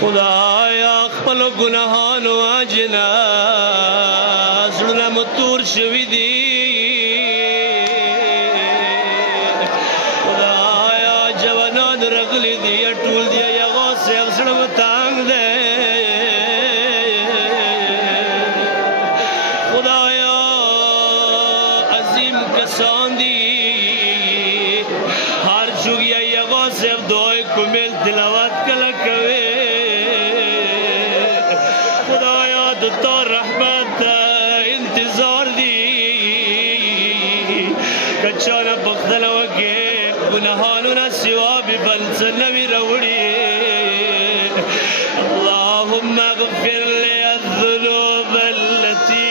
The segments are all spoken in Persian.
خدایا خپل گناهانو اجنا زړونه متور شوي دي خدایا جوانان رغلي دي ټول دي یغو سیو زړه تانګ دی خدایا عظیم کسان دي هر جوګیا یغو سیو دوی کومل تلاوت کله کوي تو رحمت انتظار دی کچانا بخدل وگے گناہانونا سوا ببل سنوی روڑی اللہم اغفر لی الذنوب التي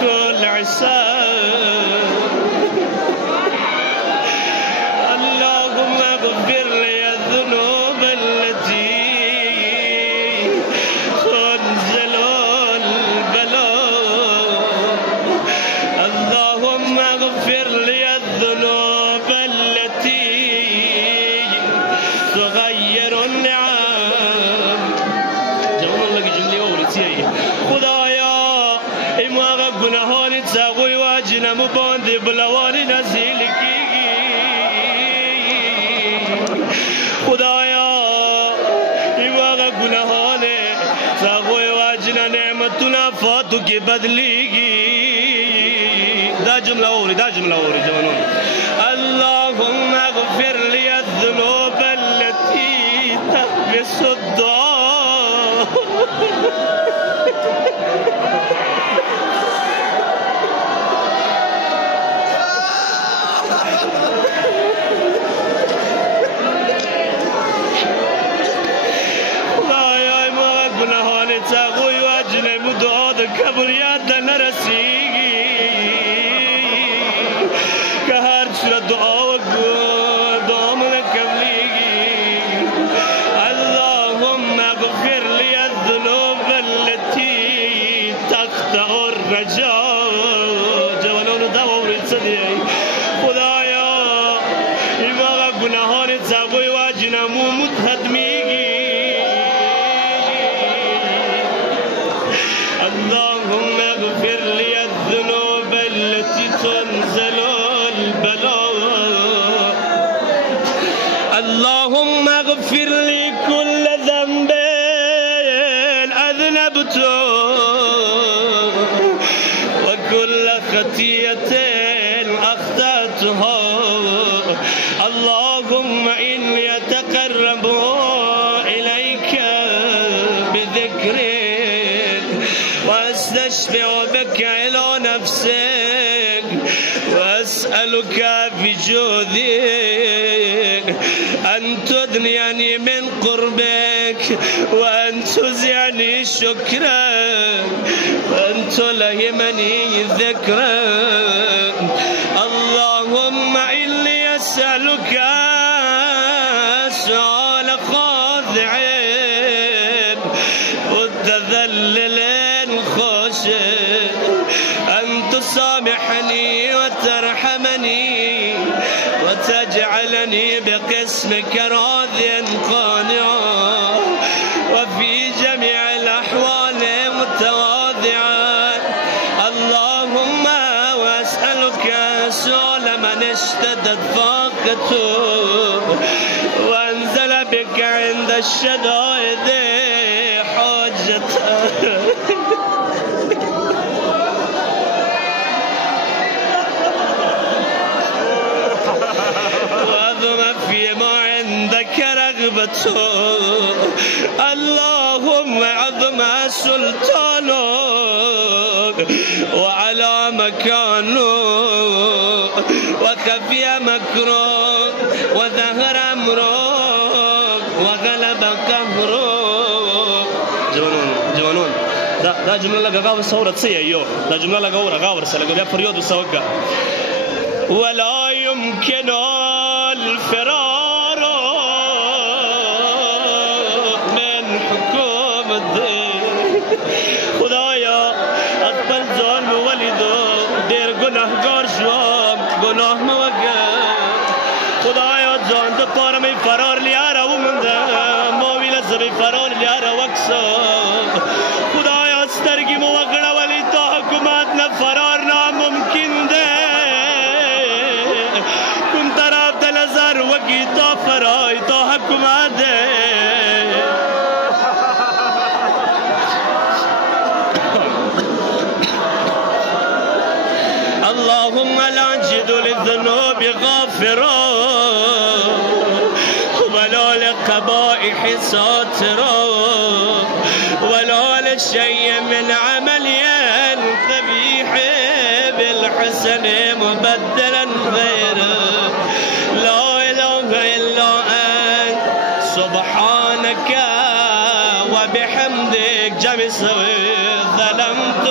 كل عسى اللهم اغفر لي الذنوب التي تنزل البلاء اللهم اغفر لي الذنوب التي تغير النعم جمال لك جملي اورتي خدایا ایماغا گناهانی تاغوی واجنا مباندی بلوانی نزیل کیگی خدایا ایماغا گناهانی تاغوی واجنا نعمتنا فاتو کی بدلیگی دا جمله اوری جوانون اللهم اغفر لی الذنوب التي تحبس الدعاء تاغوی واجنه مدعا ده قبولیت ده نرسیگی که هر چرا دعا و دعام ده قبلیگی اللهم اغفر لی الذنوب التي تقطع الرجاء جوانانو دواوری صدی خدایا ایماغا گناهان تاغوی واجنه متهدمیگی اللهم اغفر لي الذنوب التي تنزل البلاء اللهم اغفر لي كل ذنب أذنبته وكل خطيئة أخطأتها اللهم إني أتقرب إليك بذكرك واستشفع بك إلى نفسك وأسألك بجودك أن تدنيني من قربك وأن تزعني شكرك وأن تلهمني ذكرك اللهم إني أسألك سؤال خاضعين متذللين خاشع أن تسامحني وترحمني وتجعلني بقسمك راضيا قانعا وفي جميع الأحوال متواضعا اللهم وأسألك سؤال من اشتدت فاقته وأنزل بك عند الشدائد حاجته وأظم فيما عندك رغبته الله اللهم عظم سلطانك وعلى مكانك وخفي مكرك وظهر أمرك وغلب قهرك. جوانون دا جمله لګا وسورت سي ايو دا جمله لګا ورغا ورسره بیا فریاد وسوګه. ولا يمكن الفرار من حكم الدين. خدایا اقبل جان ولیدو دیر گناهگار شوم گناه موگه. خدایا جان دو پارم فرار لیارا ومنده مویل زبی فرار لیارا وکسم. خدایا سترگی موگڑا ولی تا حکومت نه فرار ناممکن ده. کم طرف دلزار وکی تا فرای تا حکومت ده. اللهم لا نجد للذنوب غافرا ولا لقبائح ساترا ولا لشيء من عمل قبيح بالحسن مبدلا غيره. لا إله إلا أنت سبحانك وبحمدك جميع ظلمت